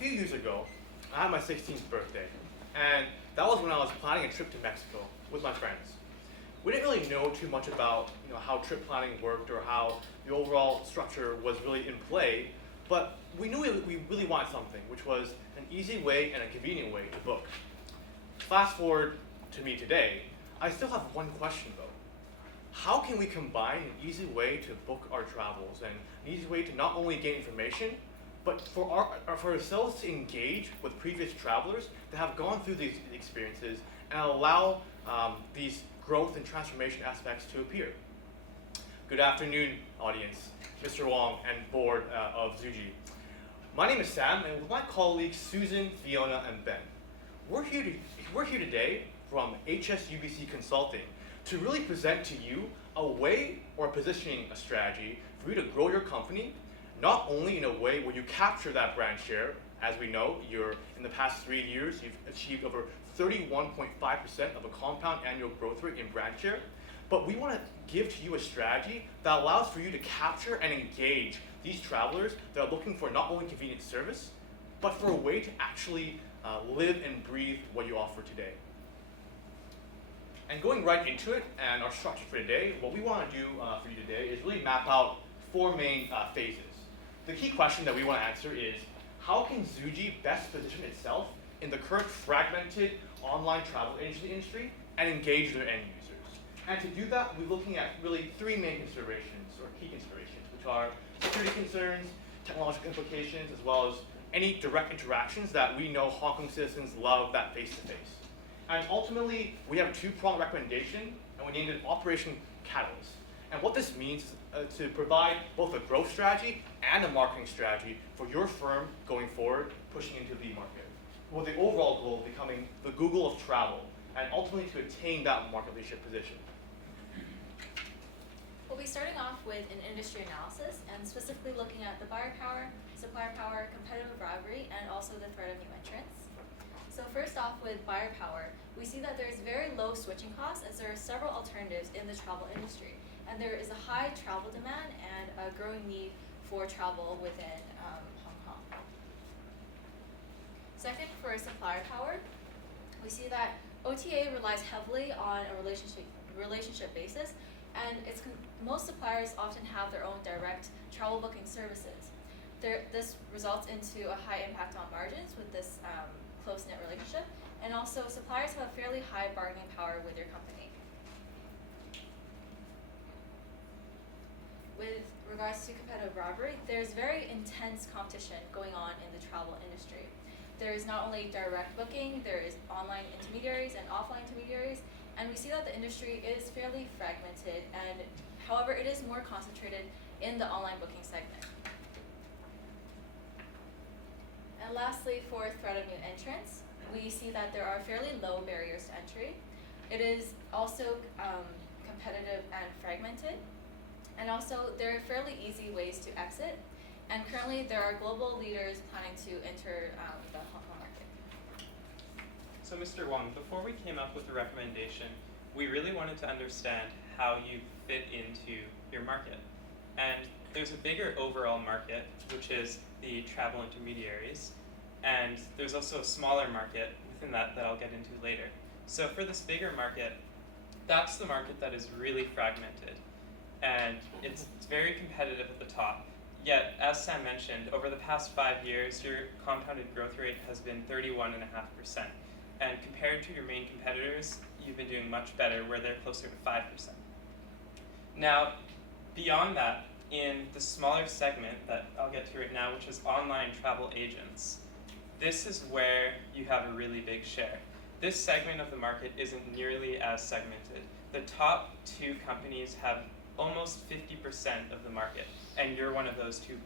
few years ago, I had my 16th birthday, and that was when I was planning a trip to Mexico with my friends. We didn't really know too much about how trip planning worked or how the overall structure was really in play, but we knew we really wanted something, which was an easy way and a convenient way to book. Fast forward to me today, I still have one question though. How can we combine an easy way to book our travels and an easy way to not only gain information, but for ourselves to engage with previous travelers that have gone through these experiences and allow these growth and transformation aspects to appear? Good afternoon, audience, Mr. Wong and board of Zuji. My name is Sam, and with my colleagues Susan, Fiona, and Ben, we're here today from HSBC Consulting to really present to you a way or positioning a strategy for you to grow your company, not only in a way where you capture that brand share. As we know, in the past 3 years, you've achieved over 31.5% of a compound annual growth rate in brand share, but we want to give to you a strategy that allows for you to capture and engage these travelers that are looking for not only convenient service, but for a way to actually live and breathe what you offer today. And going right into it, and our structure for today, what we want to do for you today is really map out 4 main phases. The key question that we want to answer is, how can Zuji best position itself in the current fragmented online travel agency industry and engage their end users? And to do that, we're looking at really 3 main considerations, or key considerations, which are security concerns, technological implications, as well as any direct interactions that we know Hong Kong citizens love that face-to-face. And ultimately, we have a 2-pronged recommendation, and we named it Operation Catalyst. And what this means is to provide both a growth strategy and a marketing strategy for your firm going forward, pushing into the market, with the overall goal of becoming the Google of travel, and ultimately to attain that market leadership position. We'll be starting off with an industry analysis and specifically looking at the buyer power, supplier power, competitive rivalry, and also the threat of new entrants. So first off with buyer power, we see that there's very low switching costs as there are several alternatives in the travel industry. And there is a high travel demand and a growing need for travel within Hong Kong. Second, for supplier power, we see that OTA relies heavily on a relationship basis, and most suppliers often have their own direct travel booking services. This results into a high impact on margins with this close-knit relationship, and also suppliers have a fairly high bargaining power with your company. With regards to competitive rivalry, there's very intense competition going on in the travel industry. There is not only direct booking, there is online intermediaries and offline intermediaries, and we see that the industry is fairly fragmented, and however, it is more concentrated in the online booking segment. And lastly, for threat of new entrants, we see that there are fairly low barriers to entry. It is also competitive and fragmented. And also, there are fairly easy ways to exit. And currently, there are global leaders planning to enter the Hong Kong market. So Mr. Wong, before we came up with the recommendation, we really wanted to understand how you fit into your market. And there's a bigger overall market, which is the travel intermediaries. And there's also a smaller market within that I'll get into later. So for this bigger market, that's the market that is really fragmented. And it's very competitive at the top. Yet, as Sam mentioned, over the past 5 years, your compounded growth rate has been 31.5%. And compared to your main competitors, you've been doing much better, where they're closer to 5%. Now, beyond that, in the smaller segment that I'll get to right now, which is online travel agents, this is where you have a really big share. This segment of the market isn't nearly as segmented. The top 2 companies have almost 50% of the market, and you're one of those 2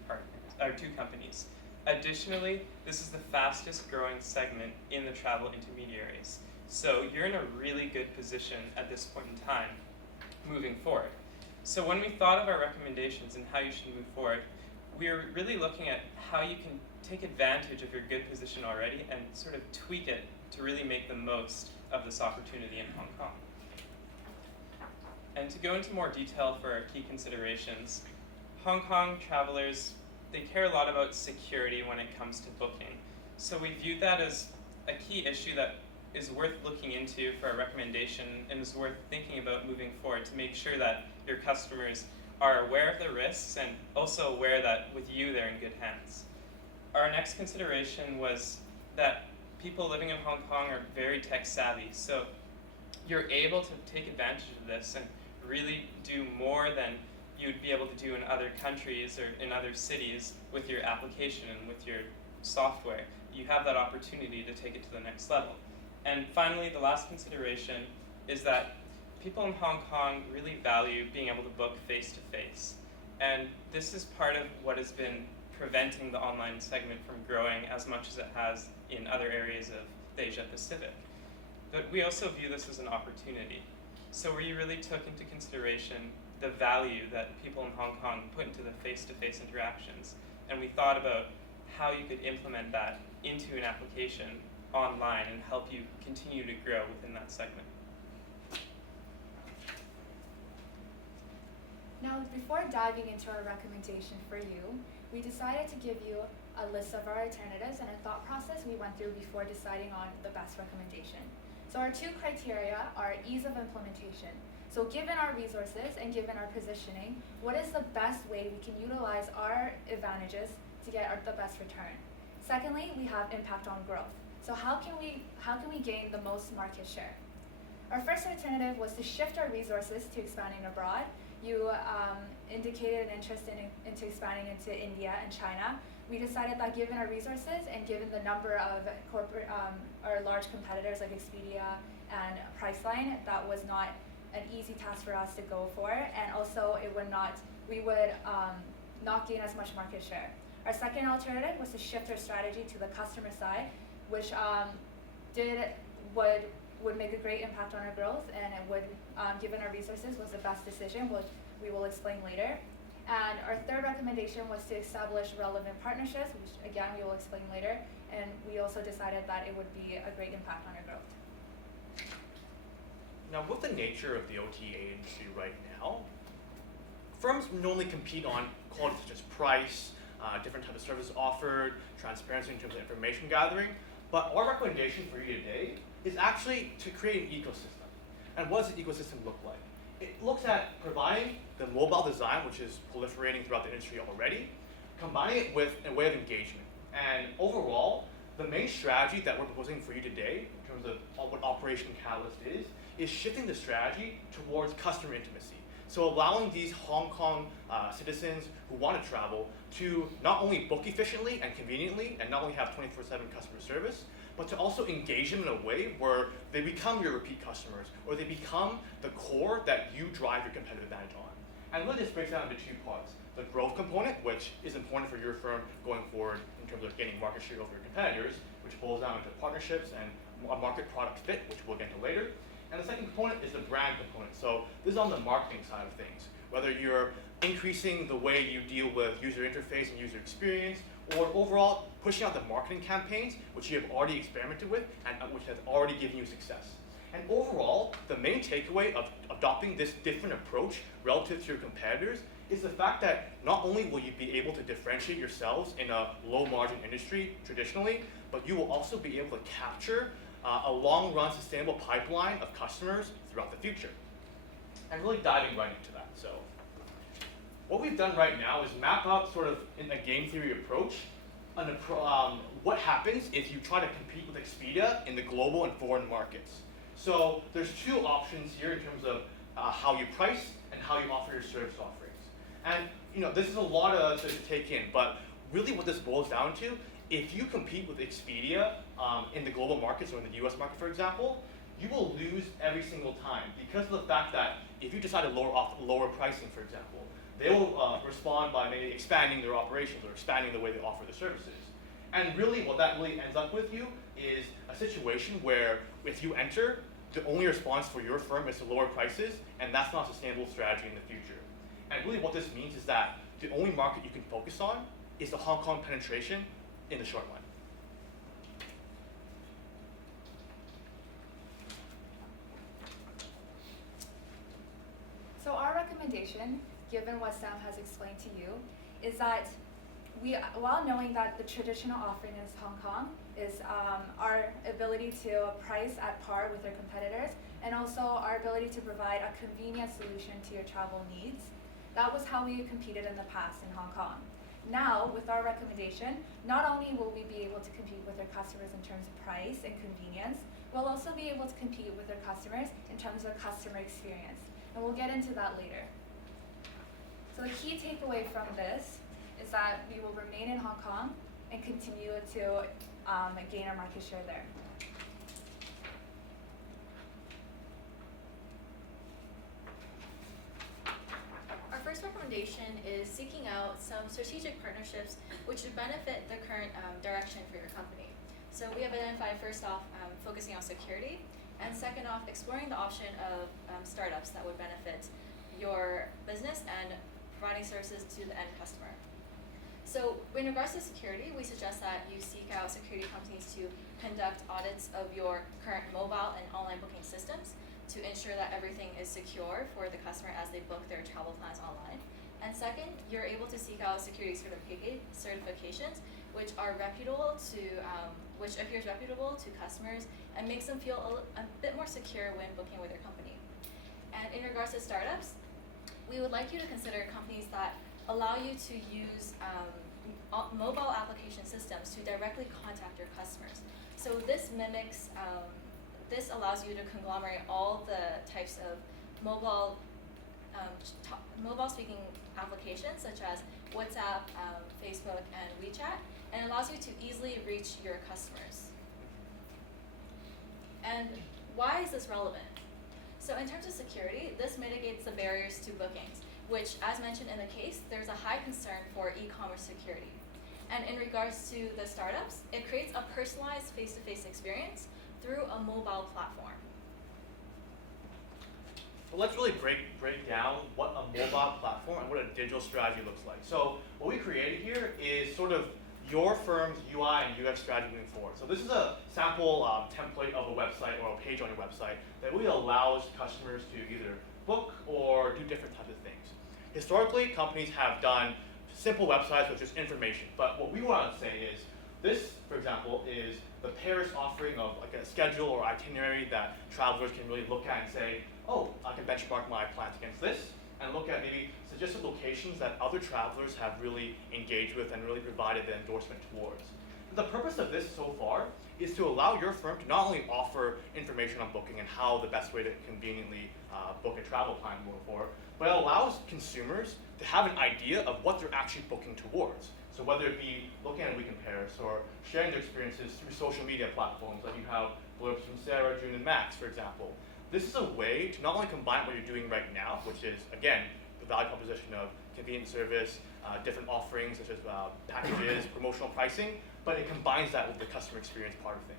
companies. Additionally, this is the fastest growing segment in the travel intermediaries. So you're in a really good position at this point in time moving forward. So when we thought of our recommendations and how you should move forward, we were really looking at how you can take advantage of your good position already and sort of tweak it to really make the most of this opportunity in Hong Kong. And to go into more detail for our key considerations, Hong Kong travelers, they care a lot about security when it comes to booking. So we viewed that as a key issue that is worth looking into for a recommendation and is worth thinking about moving forward to make sure that your customers are aware of the risks and also aware that with you they're in good hands. Our next consideration was that people living in Hong Kong are very tech savvy, so you're able to take advantage of this and really do more than you'd be able to do in other countries or in other cities with your application and with your software. You have that opportunity to take it to the next level. And finally, the last consideration is that people in Hong Kong really value being able to book face-to-face. And this is part of what has been preventing the online segment from growing as much as it has in other areas of the Asia Pacific. But we also view this as an opportunity. So we really took into consideration the value that people in Hong Kong put into the face-to-face interactions. And we thought about how you could implement that into an application online and help you continue to grow within that segment. Now, before diving into our recommendation for you, we decided to give you a list of our alternatives and a thought process we went through before deciding on the best recommendation. So our two criteria are ease of implementation. So given our resources and given our positioning, what is the best way we can utilize our advantages to get the best return? Secondly, we have impact on growth. So how can we gain the most market share? Our first alternative was to shift our resources to expanding abroad. You indicated an interest into expanding into India and China. We decided that given our resources and given the number of corporate or large competitors like Expedia and Priceline, that was not an easy task for us to go for, and also we would not gain as much market share. Our second alternative was to shift our strategy to the customer side, which would make a great impact on our growth, and it would, given our resources, was the best decision, which we will explain later. And our third recommendation was to establish relevant partnerships, which again we will explain later, and we also decided that it would be a great impact on our growth. Now, with the nature of the OTA industry right now, firms normally compete on qualities such as price, different types of services offered, transparency in terms of information gathering. But our recommendation for you today is actually to create an ecosystem. And what does the ecosystem look like? It looks at providing the mobile design, which is proliferating throughout the industry already, combining it with a way of engagement. And overall, the main strategy that we're proposing for you today, in terms of what Operation Catalyst is shifting the strategy towards customer intimacy. So allowing these Hong Kong citizens who want to travel to not only book efficiently and conveniently, and not only have 24/7 customer service, but to also engage them in a way where they become your repeat customers, or they become the core that you drive your competitive advantage on. And really this breaks down into two parts. The growth component, which is important for your firm going forward in terms of gaining market share over your competitors, which boils down into partnerships and a market product fit, which we'll get into later. And the second component is the brand component. So this is on the marketing side of things. Whether you're increasing the way you deal with user interface and user experience, or overall pushing out the marketing campaigns, which you have already experimented with and which has already given you success. And overall, the main takeaway of adopting this different approach relative to your competitors is the fact that not only will you be able to differentiate yourselves in a low margin industry traditionally, but you will also be able to capture a long run sustainable pipeline of customers throughout the future. And really diving right into that. So what we've done right now is map out sort of in a game theory approach what happens if you try to compete with Expedia in the global and foreign markets. So there's two options here in terms of how you price and how you offer your service offerings. And this is a lot to take in, but really what this boils down to, if you compete with Expedia in the global markets or in the US market, for example, you will lose every single time because of the fact that if you decide to lower pricing, for example, they will respond by maybe expanding their operations or expanding the way they offer the services. And really what that really ends up with you is a situation where if you enter, the only response for your firm is to lower prices, and that's not a sustainable strategy in the future. And really what this means is that the only market you can focus on is the Hong Kong penetration in the short run. So our recommendation, given what Sam has explained to you, is that while knowing that the traditional offering is Hong Kong, is our ability to price at par with our competitors, and also our ability to provide a convenient solution to your travel needs. That was how we competed in the past in Hong Kong. Now, with our recommendation, not only will we be able to compete with our customers in terms of price and convenience, we'll also be able to compete with our customers in terms of customer experience. And we'll get into that later. So the key takeaway from this is that we will remain in Hong Kong and continue to gain our market share there. Our first recommendation is seeking out some strategic partnerships which would benefit the current direction for your company. So we have identified first off focusing on security, and second off exploring the option of startups that would benefit your business and providing services to the end customer. So in regards to security, we suggest that you seek out security companies to conduct audits of your current mobile and online booking systems to ensure that everything is secure for the customer as they book their travel plans online. And second, you're able to seek out security certifications which are reputable to, which appears reputable to customers and makes them feel a bit more secure when booking with your company. And in regards to startups, we would like you to consider companies that allow you to use mobile application systems to directly contact your customers. So this mimics, this allows you to conglomerate all the types of mobile speaking applications such as WhatsApp, Facebook, and WeChat, and allows you to easily reach your customers. And why is this relevant? So in terms of security, this mitigates the barriers to bookings, which, as mentioned in the case, there's a high concern for e-commerce security. And in regards to the startups, it creates a personalized face-to-face experience through a mobile platform. Well, let's really break down what a mobile platform and what a digital strategy looks like. So what we created here is sort of your firm's UI and UX strategy moving forward. So this is a sample template of a website or a page on your website that really allows customers to either book or do different types of things. Historically, companies have done simple websites with just information, but what we want to say is this, for example, is the Paris offering of like a schedule or itinerary that travelers can really look at and say, oh, I can benchmark my plans against this, and look at maybe suggested locations that other travelers have really engaged with and really provided the endorsement towards. And the purpose of this so far is to allow your firm to not only offer information on booking and how the best way to conveniently book a travel plan going forward, but it allows consumers to have an idea of what they're actually booking towards. So whether it be looking at a week in Paris or sharing their experiences through social media platforms, like you have blurbs from Sarah, June, and Max, for example. This is a way to not only combine what you're doing right now, which is, again, the value proposition of convenient service, different offerings such as packages, promotional pricing, but it combines that with the customer experience part of things.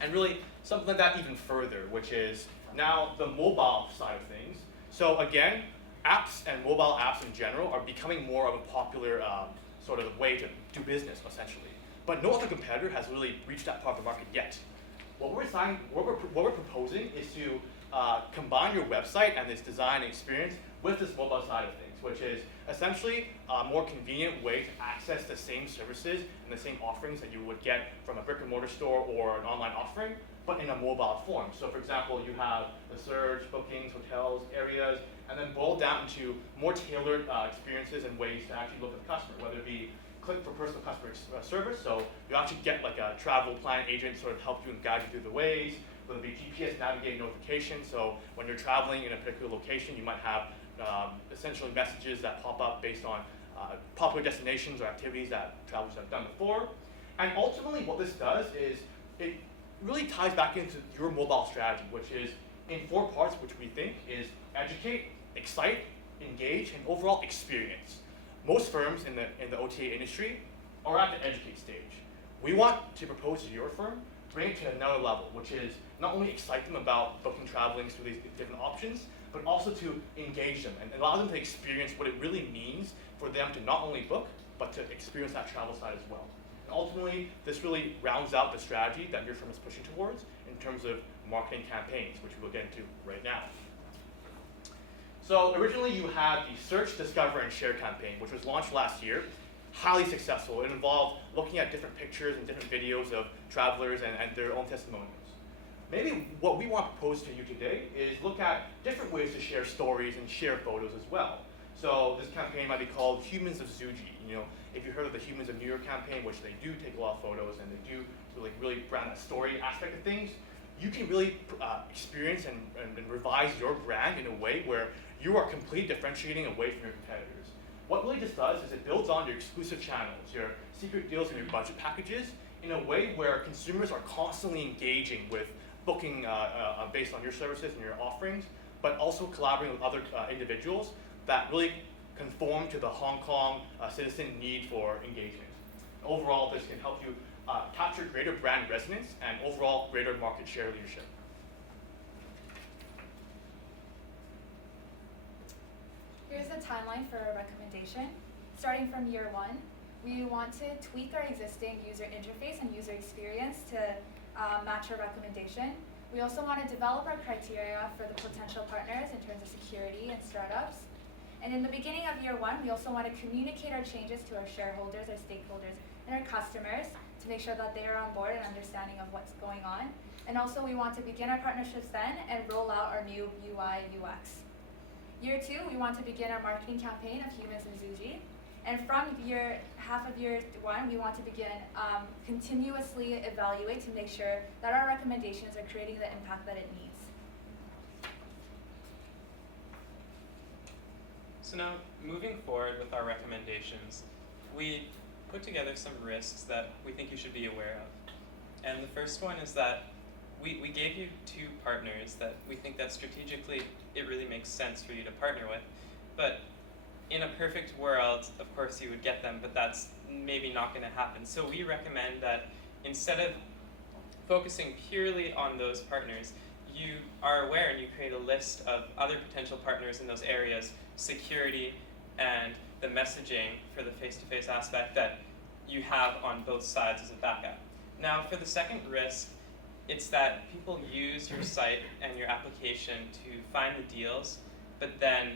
And really, something like that even further, which is now the mobile side of things. So again, apps and mobile apps in general are becoming more of a popular sort of way to do business, essentially. But no other competitor has really reached that part of the market yet. What we're proposing is to combine your website and this design experience with this mobile side of things, which is essentially a more convenient way to access the same services and the same offerings that you would get from a brick and mortar store or an online offering, but in a mobile form. So for example, you have the search, bookings, hotels, areas, and then boiled down into more tailored experiences and ways to actually look at the customer, whether it be click for personal customer service, so you actually get like a travel plan agent sort of help you and guide you through the ways, whether it be GPS navigating notifications, so when you're traveling in a particular location, you might have essentially messages that pop up based on popular destinations or activities that travelers have done before. And ultimately what this does is it really ties back into your mobile strategy, which is in 4 parts, which we think is educate, excite, engage, and overall experience. Most firms in the OTA industry are at the educate stage. We want to propose to your firm, bring it to another level, which is not only excite them about booking traveling through these different options, but also to engage them and allow them to experience what it really means for them to not only book, but to experience that travel side as well. And ultimately, this really rounds out the strategy that your firm is pushing towards in terms of marketing campaigns, which we'll get into right now. So originally you had the Search, Discover, and Share campaign, which was launched last year. highly successful. It involved looking at different pictures and different videos of travelers and their own testimonials. Maybe what we want to propose to you today is look at different ways to share stories and share photos as well. So this campaign might be called Humans of Zuji. You know, if you heard of the Humans of New York campaign, which they do take a lot of photos and they do really brand that story aspect of things, you can really experience and revise your brand in a way where you are completely differentiating away from your competitors. What really this does is it builds on your exclusive channels, your secret deals and your budget packages in a way where consumers are constantly engaging with booking based on your services and your offerings, but also collaborating with other individuals that really conform to the Hong Kong citizen need for engagement. Overall, this can help you capture greater brand resonance and overall greater market share leadership. Here's the timeline for our recommendation. Starting from year 1, we want to tweak our existing user interface and user experience to match our recommendation. We also want to develop our criteria for the potential partners in terms of security and startups. And in the beginning of year 1, we also want to communicate our changes to our shareholders, our stakeholders, and our customers to make sure that they are on board and understanding of what's going on. And also we want to begin our partnerships then and roll out our new UI UX. Year 2, we want to begin our marketing campaign of Humans and Zuji. And from half of year 1, we want to begin continuously evaluate to make sure that our recommendations are creating the impact that it needs. So now, moving forward with our recommendations, we put together some risks that we think you should be aware of. And the first one is that we gave you 2 partners that we think that strategically it really makes sense for you to partner with. But in a perfect world, of course you would get them, but that's maybe not going to happen. So we recommend that instead of focusing purely on those partners, you are aware and you create a list of other potential partners in those areas, security and the messaging for the face-to-face aspect that you have on both sides as a backup. Now for the second risk, it's that people use your site and your application to find the deals, but then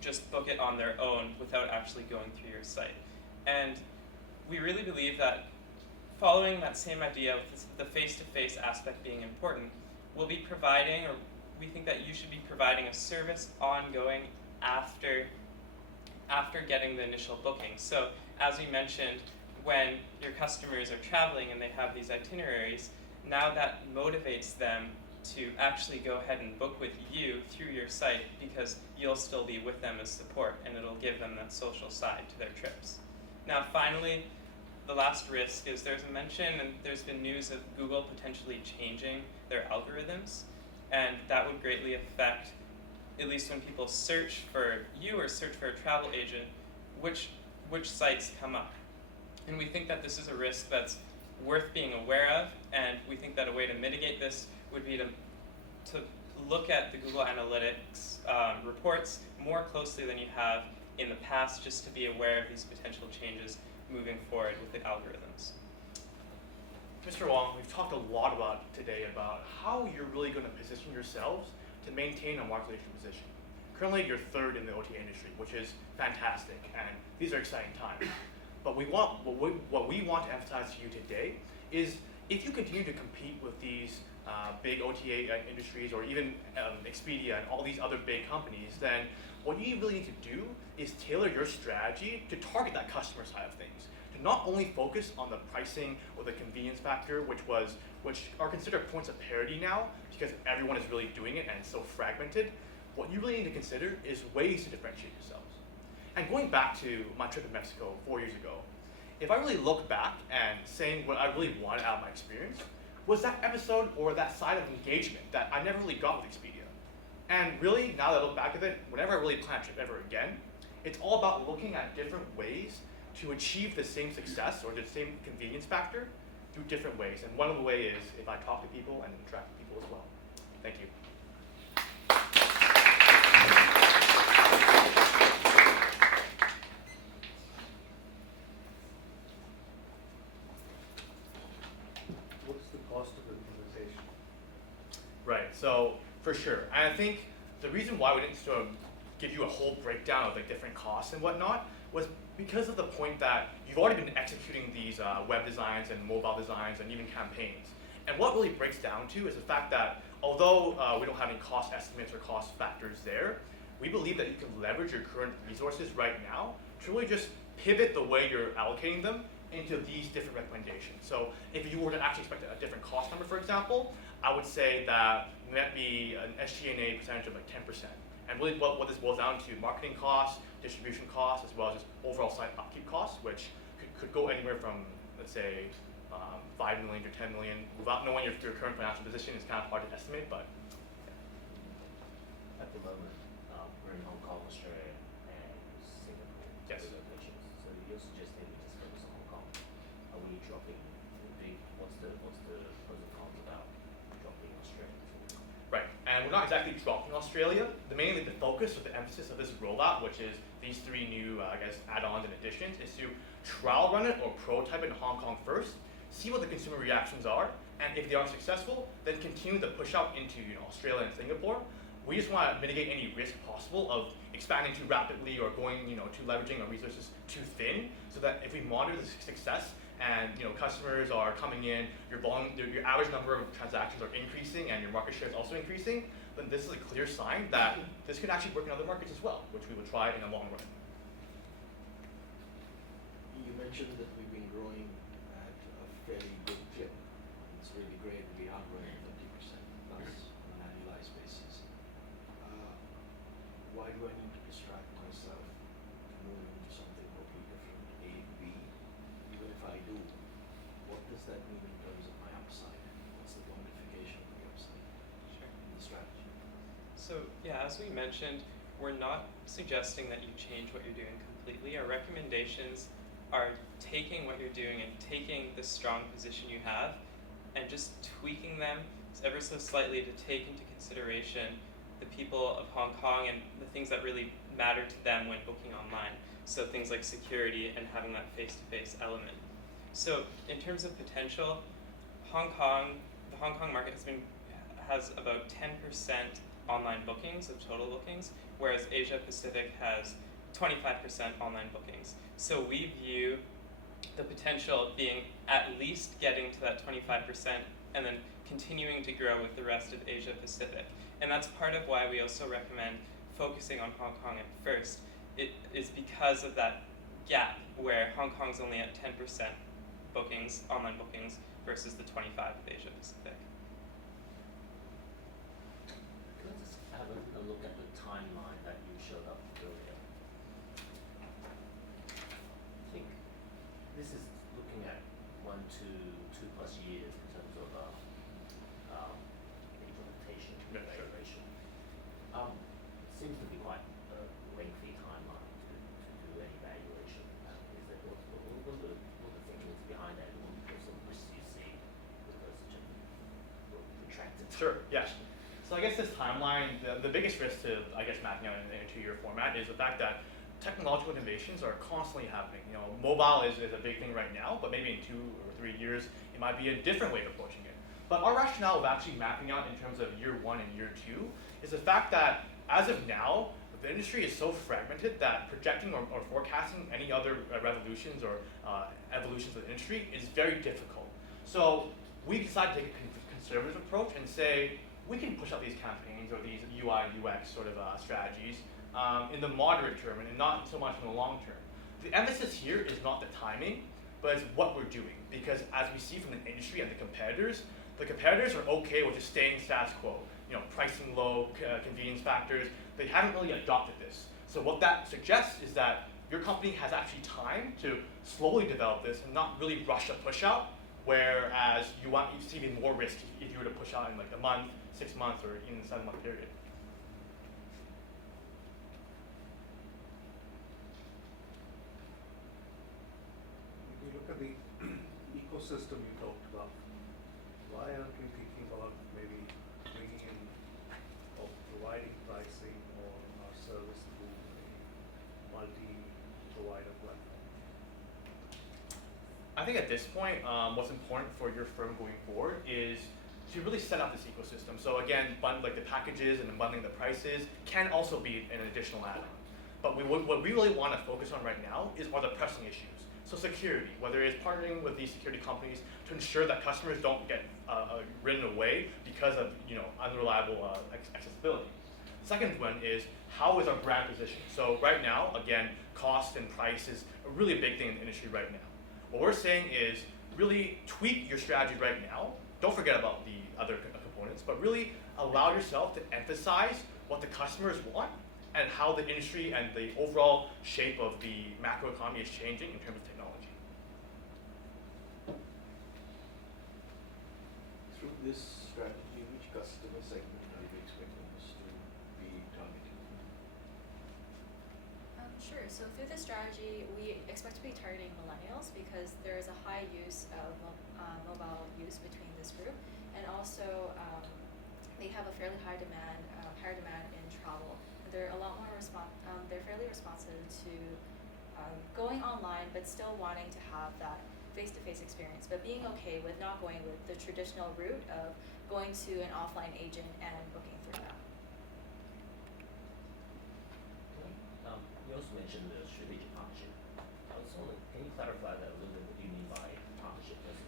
just book it on their own without actually going through your site. And we really believe that following that same idea with the face-to-face aspect being important, we'll be providing, or we think that you should be providing a service ongoing after getting the initial booking. So as we mentioned, when your customers are traveling and they have these itineraries, now that motivates them to actually go ahead and book with you through your site because you'll still be with them as support and it'll give them that social side to their trips. Now finally, the last risk is there's a mention and there's been news of Google potentially changing their algorithms, and that would greatly affect, at least when people search for you or search for a travel agent, which sites come up. And we think that this is a risk that's worth being aware of, and we think that a way to mitigate this would be to look at the Google Analytics reports more closely than you have in the past, just to be aware of these potential changes moving forward with the algorithms. Mr. Wong, we've talked a lot today about how you're really going to position yourselves to maintain a market leadership position. Currently, you're 3rd in the OTA industry, which is fantastic, and these are exciting times. But what we want to emphasize to you today is if you continue to compete with these big OTA industries or even Expedia and all these other big companies, then what you really need to do is tailor your strategy to target that customer side of things. To not only focus on the pricing or the convenience factor, which are considered points of parity now because everyone is really doing it and it's so fragmented. What you really need to consider is ways to differentiate yourselves. And going back to my trip to Mexico 4 years ago, if I really look back and saying what I really wanted out of my experience, was that episode or that side of engagement that I never really got with Expedia. And really, now that I look back at it, whenever I really plan a trip ever again, it's all about looking at different ways to achieve the same success or the same convenience factor through different ways. And one of the ways is if I talk to people and interact with people as well. Thank you. What's the cost of implementation? Right, so for sure. And I think the reason why we didn't sort of give you a whole breakdown of like different costs and whatnot was because of the point that you've already been executing these web designs and mobile designs and even campaigns. And what really breaks down to is the fact that although we don't have any cost estimates or cost factors there, we believe that you can leverage your current resources right now to really just pivot the way you're allocating them into these different recommendations. So if you were to actually expect a different cost number, for example, I would say that might be an SG&A percentage of like 10%. And really what this boils down to, marketing costs, distribution costs, as well as just overall site upkeep costs, which could go anywhere from, let's say, 5 million to 10 million. Without knowing your current financial position, it's kind of hard to estimate, but At the moment, we're in Hong Kong, Australia, and Singapore. Yes. The locations. So you're suggesting we just focus on Hong Kong. Are we dropping what's the pros and cons about dropping Australia? right. And we're not exactly dropping Australia. Mainly the focus or the emphasis of this rollout, which is these 3 new, add-ons and additions, is to trial run it or prototype it in Hong Kong first, see what the consumer reactions are, and if they are successful, then continue the push out into Australia and Singapore. We just want to mitigate any risk possible of expanding too rapidly or going, to leveraging our resources too thin, so that if we monitor the success and customers are coming in, your volume, your average number of transactions are increasing, and your market share is also increasing, then this is a clear sign that this can actually work in other markets as well, which we would try in the long run. You mentioned that we've been growing at a fairly good clip. It's really great. We are growing 50% plus on an annualized basis. Why do I need to distract myself to move into something totally different, A, B? Even if I do, what does that mean in terms of my upside? What's the quantification of the upside Sure. in the strategy? So yeah, as we mentioned, we're not suggesting that you change what you're doing completely. Our recommendations are taking what you're doing and taking the strong position you have and just tweaking them ever so slightly to take into consideration the people of Hong Kong and the things that really matter to them when booking online. So things like security and having that face-to-face element. So in terms of potential, the Hong Kong market has about 10% online bookings of total bookings, whereas Asia Pacific has 25% online bookings. So we view the potential being at least getting to that 25% and then continuing to grow with the rest of Asia Pacific. And that's part of why we also recommend focusing on Hong Kong at first. It is because of that gap where Hong Kong's only at 10% bookings, online bookings, versus the 25% of Asia Pacific. Can I just have a look at the timeline that you showed up earlier? I think this is looking at 1 to 2+ years in terms of implementation, Yeah, sure. evaluation. Seems to be quite a lengthy timeline to do any evaluation. Is that what the thinking is behind that? What sort of risks do you see with such a protracted Sure, yeah. So I guess this timeline, the biggest risk to, mapping out into your format is the fact that technological innovations are constantly happening. Mobile is a big thing right now, but maybe in 2 or 3 years, it might be a different way of approaching it. But our rationale of actually mapping out in terms of year 1 and year 2 is the fact that as of now, the industry is so fragmented that projecting or forecasting any other revolutions or evolutions of the industry is very difficult. So we decided to take a conservative approach and say, we can push out these campaigns or these UI, UX sort of strategies in the moderate term and not so much in the long term. The emphasis here is not the timing, but it's what we're doing. Because as we see from the industry and the competitors are okay with just staying status quo. Pricing low, convenience factors, they haven't really adopted this. So what that suggests is that your company has actually time to slowly develop this and not really rush a push out, whereas you see even more risk if you were to push out in like a month, 6 months, or even a 7-month period. If you look at the ecosystem you talked about, why aren't we thinking about maybe bringing in or providing pricing or our service through a multi-provider platform? I think at this point, what's important for your firm going forward is to really set up this ecosystem. So again, like the packages and bundling the prices can also be an additional add-on. But what we really want to focus on right now are the pressing issues. So security, whether it's partnering with these security companies to ensure that customers don't get ridden away because of unreliable accessibility. Second one is, how is our brand position? So right now, again, cost and price is a really big thing in the industry right now. What we're saying is really tweak your strategy right now. Don't forget about the other components, but really allow yourself to emphasize what the customers want and how the industry and the overall shape of the macroeconomy is changing in terms of technology. Through this strategy, which customer segment are you expecting us to be targeting? Sure. So through this strategy, we expect to be targeting millennials because there is a high use of mobile use between this group, and also they have a fairly higher demand in travel. They're a lot more they're fairly responsive to going online, but still wanting to have that face-to-face experience, but being okay with not going with the traditional route of going to an offline agent and booking through that. You also mentioned the strategic partnership. Can you clarify that a little bit? What do you mean by partnership versus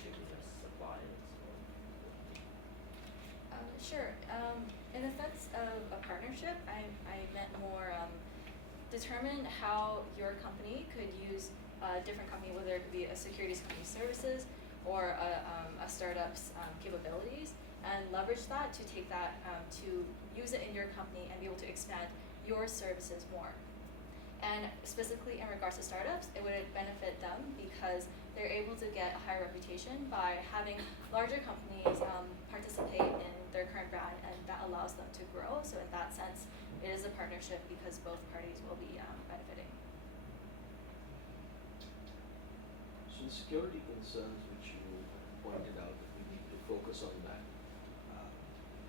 business suppliers? Sure. In the sense of a partnership, I meant more determine how your company could use a different company, whether it could be a securities company services or a startup's capabilities, and leverage that to take that to use it in your company and be able to expand your services more. And specifically in regards to startups, it would benefit them because they're able to get a higher reputation by having larger companies participate in their current brand, and that allows them to grow. So in that sense, it is a partnership because both parties will be benefiting. So the security concerns which you pointed out that we need to focus on that,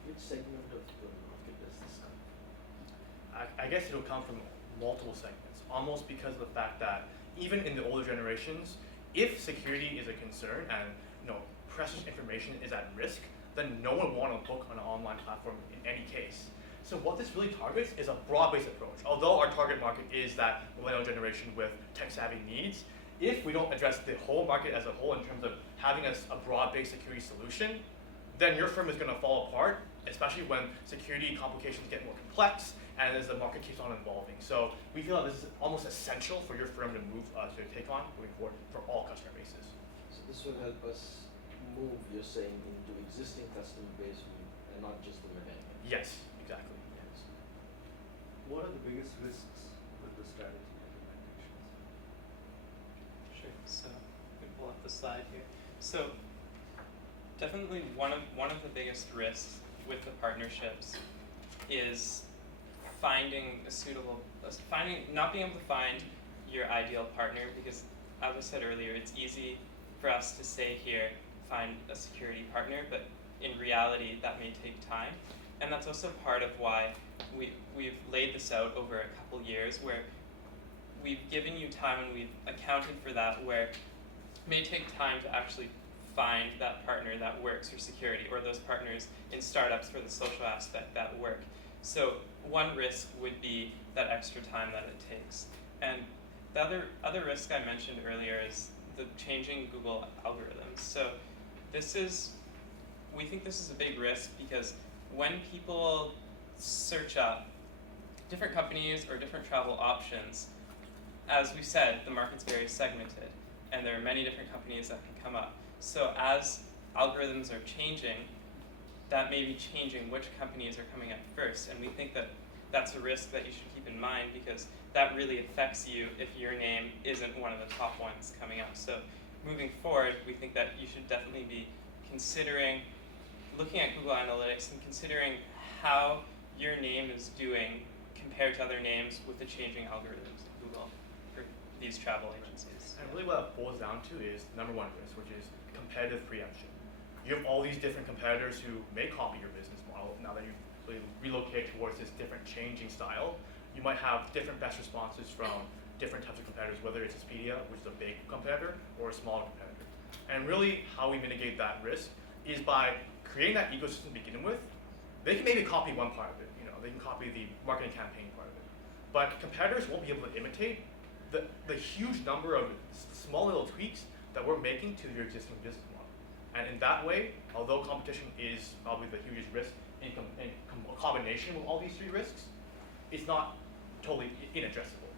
which segment of the market does this come from? I guess it'll come from multiple segments, almost because of the fact that even in the older generations, if security is a concern and precious information is at risk, then no one will want to book on an online platform in any case. So what this really targets is a broad-based approach. Although our target market is that millennial generation with tech-savvy needs, if we don't address the whole market as a whole in terms of having a broad-based security solution, then your firm is going to fall apart, especially when security complications get more complex and as the market keeps on evolving. So we feel that this is almost essential for your firm to move to take on moving forward for all customer bases. So this will help us move, you're saying, into existing customer base and not just the millennials. Yes, exactly. Yes. What are the biggest risks with the strategy implementations? Sure. So we can pull up the slide here. So definitely one of the biggest risks with the partnerships is not being able to find your ideal partner, because as I said earlier, it's easy for us to say here, find a security partner, but in reality that may take time. And that's also part of why we've laid this out over a couple years, where we've given you time and we've accounted for that, where it may take time to actually find that partner that works for security, or those partners in startups for the social aspect that work. So one risk would be that extra time that it takes. And the other risk I mentioned earlier is the changing Google algorithms. So we think this is a big risk because when people search up different companies or different travel options, as we said, the market's very segmented and there are many different companies that can come up. So as algorithms are changing, that may be changing which companies are coming up first, and we think that that's a risk that you should keep in mind, because that really affects you if your name isn't one of the top ones coming up. So moving forward, we think that you should definitely be looking at Google Analytics and considering how your name is doing compared to other names with the changing algorithms of Google for these travel agencies. And really what it boils down to is number one risk, which is competitive preemption. You have all these different competitors who may copy your business model now that you really relocate towards this different changing style. You might have different best responses from different types of competitors, whether it's Expedia, which is a big competitor, or a smaller competitor. And really how we mitigate that risk is by creating that ecosystem to begin with. They can maybe copy one part of it, they can copy the marketing campaign part of it. But competitors won't be able to imitate the huge number of small little tweaks that we're making to your existing business model. And in that way, although competition is probably the hugest risk in combination with all these three risks, it's not totally inaddressable.